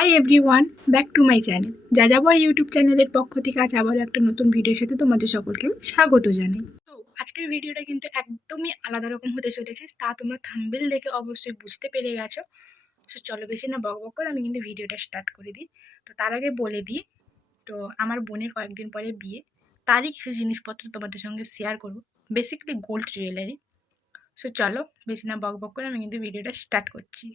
Hi everyone, back to my channel যাযাবর YouTube চ্যানেলের পক্ষ থেকে আজ আবারও একটা নতুন ভিডিওর সাথে তোমাদের সকলকে আমি স্বাগত জানাই। তো আজকের ভিডিওটা কিন্তু একদমই আলাদা রকম হতে চলেছে, তা তোমরা থাম্বনেল দেখে অবশ্যই বুঝতে পেরে গেছো। সো চলো বেশি না বক বক করে আমি কিন্তু ভিডিওটা স্টার্ট করে দিই। তো তার আগে বলে দিই, তো আমার বোনের কয়েকদিন পরে বিয়ে, তারই কিছু জিনিসপত্র তোমাদের সঙ্গে শেয়ার করবো, বেসিক্যালি গোল্ড জুয়েলারি। সো চলো বেশি না বক বক করে আমি কিন্তু ভিডিওটা স্টার্ট করছি।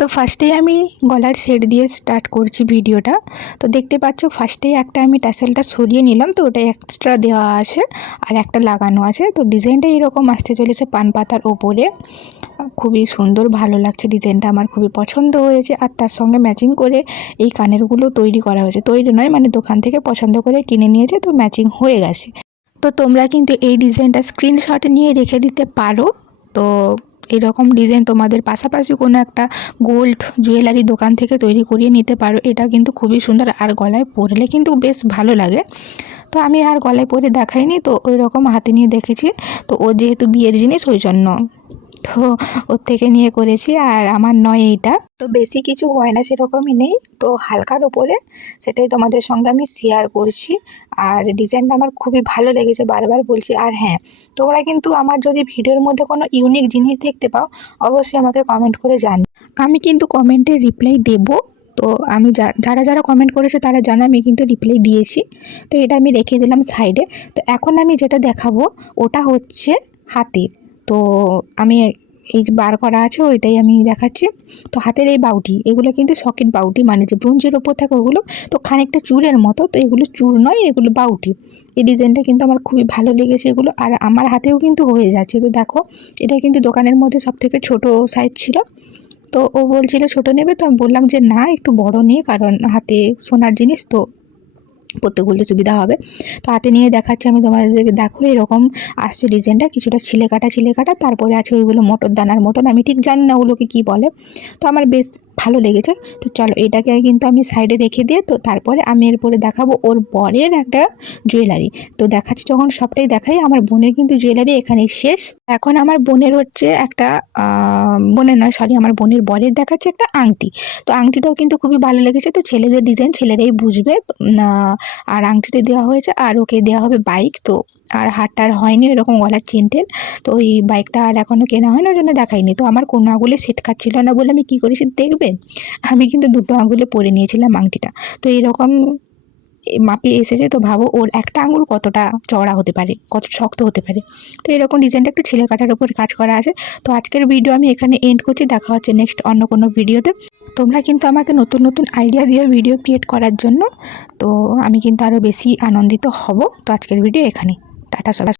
তো ফার্স্টেই আমি গলার সেট দিয়ে স্টার্ট করছি ভিডিওটা। তো দেখতে পাচ্ছ ফার্স্টেই একটা আমি ট্যাসেলটা সরিয়ে নিলাম, তো ওটা এক্সট্রা দেওয়া আছে আর একটা লাগানো আছে। তো ডিজাইনটা এরকম আসতে চলেছে পান পাতার ওপরে, খুবই সুন্দর, ভালো লাগছে ডিজাইনটা, আমার খুবই পছন্দ হয়েছে। আর তার সঙ্গে ম্যাচিং করে এই কানেরগুলো তৈরি করা হয়েছে, তৈরি নয় মানে দোকান থেকে পছন্দ করে কিনে নিয়েছে, তো ম্যাচিং হয়ে গেছে। তো তোমরা কিন্তু এই ডিজাইনটা স্ক্রিনশট নিয়ে রেখে দিতে পারো। তো এরকম ডিজাইন তোমাদের পাশাপাশি কোনো একটা গোল্ড জুয়েলারি দোকান থেকে তৈরি করিয়ে নিতে পারো। এটা কিন্তু খুবই সুন্দর আর গলায় পরলে কিন্তু বেশ ভালো লাগে। তো আমি আর গলায় পরে দেখাইনি, তো ওই রকম হাতে নিয়ে দেখেছি। তো ও যেহেতু বিয়ের জিনিস ওই জন্য তো ওর থেকে নিয়ে করেছি, আর আমার নয় এইটা। তো বেশি কিছু গয়না সেরকমই নেই, তো হালকার ওপরে, সেটাই তোমাদের সঙ্গে আমি শেয়ার করছি। আর ডিজাইনটা আমার খুবই ভালো লেগেছে, বারবার বলছি। আর হ্যাঁ, তোমরা কিন্তু আমার যদি ভিডিওর মধ্যে কোনো ইউনিক জিনিস দেখতে পাও অবশ্যই আমাকে কমেন্ট করে জানি, আমি কিন্তু কমেন্টে রিপ্লাই দেব। তো আমি যারা যারা কমেন্ট করেছে তারা জানো আমি কিন্তু রিপ্লাই দিয়েছি। তো এটা আমি রেখে দিলাম সাইডে। তো এখন আমি যেটা দেখাবো ওটা হচ্ছে হাতের। তো আমি এই যে বার করা আছে ওইটাই আমি দেখাচ্ছি। তো হাতের এই বাউটি, এগুলো কিন্তু সকেট বাউটি, মানে যে ব্রোঞ্জের ওপর থাকে ওগুলো, তো খানিকটা চুলের মতো। তো এগুলো চুল নয়, এগুলো বাউটি। এই ডিজাইনটা কিন্তু আমার খুবই ভালো লেগেছে এগুলো, আর আমার হাতেও কিন্তু হয়ে যাচ্ছে। তো দেখো, এটা কিন্তু দোকানের মধ্যে সবথেকে ছোট সাইজ ছিল। তো ও বলছিল ছোট নেবে, তো আমি বললাম যে না, একটু বড় নিয়ে, কারণ হাতে সোনার জিনিস তো পরতে বলতে সুবিধা হবে। তো হাতে নিয়ে দেখাচ্ছি আমি তোমাদেরকে, দেখো এরকম আসছে ডিজাইনটা, কিছুটা ছিলে কাটা, তারপরে আছে ওইগুলো মটর দানার মতন, আমি ঠিক জানি না ওগুলোকে কী বলে। তো আমার বেশ ভালো লেগেছে। তো চলো এটাকে কিন্তু আমি সাইডে রেখে দিয়ে, তো তারপরে আমি এরপরে দেখাবো ওর বরের একটা জুয়েলারি। তো দেখাচ্ছি যখন সবটাই দেখাই। আমার বোনের কিন্তু জুয়েলারি এখানেই শেষ। এখন আমার বোনের হচ্ছে একটা বোনের নয়, সরি, আমার বোনের বরের দেখাচ্ছে একটা আংটি। তো আংটিটাও কিন্তু খুবই ভালো লেগেছে। তো ছেলেদের ডিজাইন ছেলেরাই বুঝবে। আর আংটিটা দেওয়া হয়েছে, আর ওকে দেওয়া হবে বাইক। তো আর হারটার হয়নি এরকম গলার চেনটেন, তো ওই বাইকটা আর এখনও কেনা হয় না, ওই জন্য দেখাইনি। তো আমার কোনো আঙুলে সেট খাচ্ছিল না বলে আমি কী করেছি দেখবে, আমি কিন্তু দুটো আঙুলে পরে নিয়েছিলাম আংটিটা। তো এইরকম মাপে এসেছে। তো ভাবো ওর একটা আঙুল কতটা চওড়া হতে পারে, কত শক্ত হতে পারে। তো এরকম ডিজাইনটা একটু ছেলে কাটার উপর কাজ করা আছে। তো আজকের ভিডিও আমি এখানে এন্ড করছি, দেখা হচ্ছে নেক্সট অন্য কোনো ভিডিওতে। তোমরা কিন্তু আমাকে নতুন নতুন আইডিয়া দিও ভিডিও ক্রিয়েট করার জন্য, তো আমি কিন্তু আরও বেশি আনন্দিত হব। তো আজকের ভিডিও এখানে, টাটা সবাই।